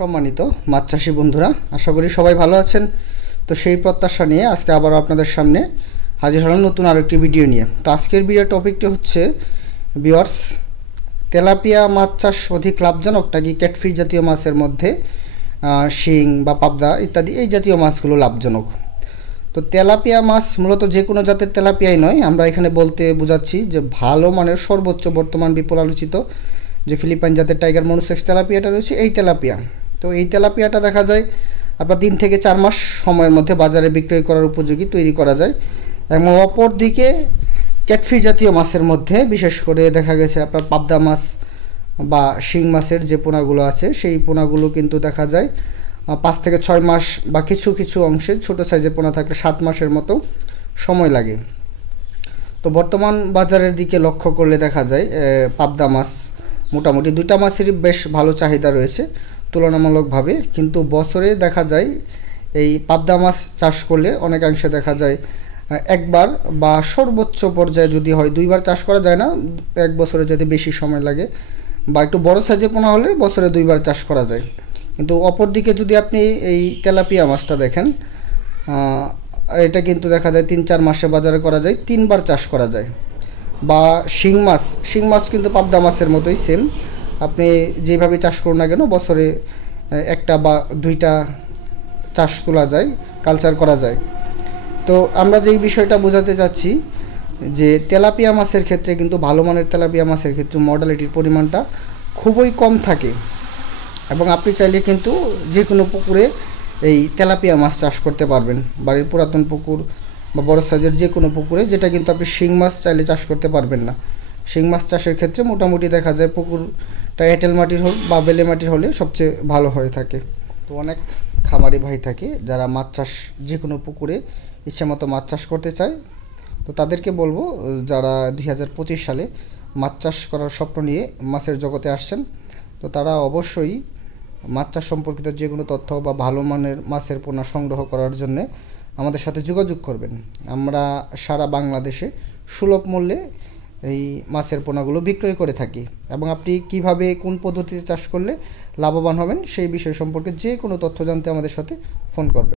সম্মানিত মাছ চাষী বন্ধুরা, আশা করি সবাই ভালো আছেন। তো সেই প্রত্যাশা নিয়ে আজকে আবার আপনাদের সামনে হাজির হলাম নতুন আরেকটি ভিডিও নিয়ে। তো আজকের ভিডিও টপিকটি হচ্ছে ভিউয়ার্স, তেলাপিয়া মাছ চাষ অধিক লাভজনক নাকি ক্যাটফিশ জাতীয় মাছের মধ্যে শিং বা পাবদা ইত্যাদি এই জাতীয় মাছগুলো লাভজনক। তো তেলাপিয়া মাছ মূলত যে কোনো জাতের তেলাপিয়াই নয়, আমরা এখানে বলতে বোঝাচ্ছি যে ভালো মানের সর্বোচ্চ বর্তমান বিপুল আলোচিত যে ফিলিপাইন জাতের টাইগার মনুসেক্স তেলাপিয়াটা রয়েছে এই তেলাপিয়া। তো এই তেলাপিয়াটা দেখা যায় আপনার 3 থেকে 4 মাস সময়ের মধ্যে বাজারে বিক্রয় করার উপযোগী তৈরি করা যায়। এবং অপর দিকে ক্যাটফিশ জাতীয় মাছের মধ্যে বিশেষ করে দেখা গেছে আপনার পাবদা মাছ বা শিং মাছের যে পোনাগুলো আছে সেই পোনাগুলো কিন্তু দেখা যায় 5 থেকে 6 মাস বা কিছু কিছু অংশে ছোটো সাইজের পোনা থাকলে 7 মাসের মতো সময় লাগে। তো বর্তমান বাজারের দিকে লক্ষ্য করলে দেখা যায় পাবদা মাছ মোটামুটি 2টা মাছেরই বেশ ভালো চাহিদা রয়েছে তুলনামূলকভাবে, কিন্তু বছরে দেখা যায় এই পাবদা মাছ চাষ করলে অনেকাংশে দেখা যায় একবার বা সর্বোচ্চ পর্যায়ে যদি হয় 2বার চাষ করা যায় না, 1 বছরে যদি বেশি সময় লাগে বা একটু বড় সাইজের পোনা হলে বছরে 2বার চাষ করা যায়। কিন্তু অপর দিকে যদি আপনি এই তেলাপিয়া মাছটা দেখেন, এটা কিন্তু দেখা যায় 3-4 মাসে বাজারে করা যায়, 3বার চাষ করা যায়। বা শিং মাছ কিন্তু পাবদা মাছের মতোই সেম, আপনি যেভাবে চাষ করুন না কেন বছরে 1টা বা 2টা চাষ তোলা যায়, কালচার করা যায়। তো আমরা যেই বিষয়টা বোঝাতে চাচ্ছি যে তেলাপিয়া মাছের ক্ষেত্রে কিন্তু ভালো মানের তেলাপিয়া মাছের ক্ষেত্রে মর্টালিটির পরিমাণটা খুবই কম থাকে এবং আপনি চাইলে কিন্তু যে কোনো পুকুরে এই তেলাপিয়া মাছ চাষ করতে পারবেন, বাড়ির পুরাতন পুকুর বা বড় সাইজের যে কোনো পুকুরে, যেটা কিন্তু আপনি শিং মাছ চাইলে চাষ করতে পারবেন না। শিং মাছ চাষের ক্ষেত্রে মোটামুটি দেখা যায় পুকুরটা এঁটেল মাটির হোক বা বেলে মাটির হলে সবচেয়ে ভালো হয়ে থাকে। তো অনেক খামারি ভাই থাকে যারা মাছ চাষ যে কোনো পুকুরে ইচ্ছামতো মাছ চাষ করতে চায়। তো তাদেরকে বলবো, যারা 2025 সালে মাছ চাষ করার স্বপ্ন নিয়ে মাছের জগতে আসছেন, তো তারা অবশ্যই মাছ চাষ সম্পর্কিত যে কোনো তথ্য বা ভালো মানের মাছের পোনা সংগ্রহ করার জন্যে আমাদের সাথে যোগাযোগ করবেন। আমরা সারা বাংলাদেশে সুলভ মূল্যে এই মাছের পোনাগুলো বিক্রয় করে থাকি এবং আপনি কিভাবে কোন পদ্ধতিতে চাষ করলে লাভবান হবেন সেই বিষয় সম্পর্কে যে কোনো তথ্য জানতে আমাদের সাথে ফোন করবেন।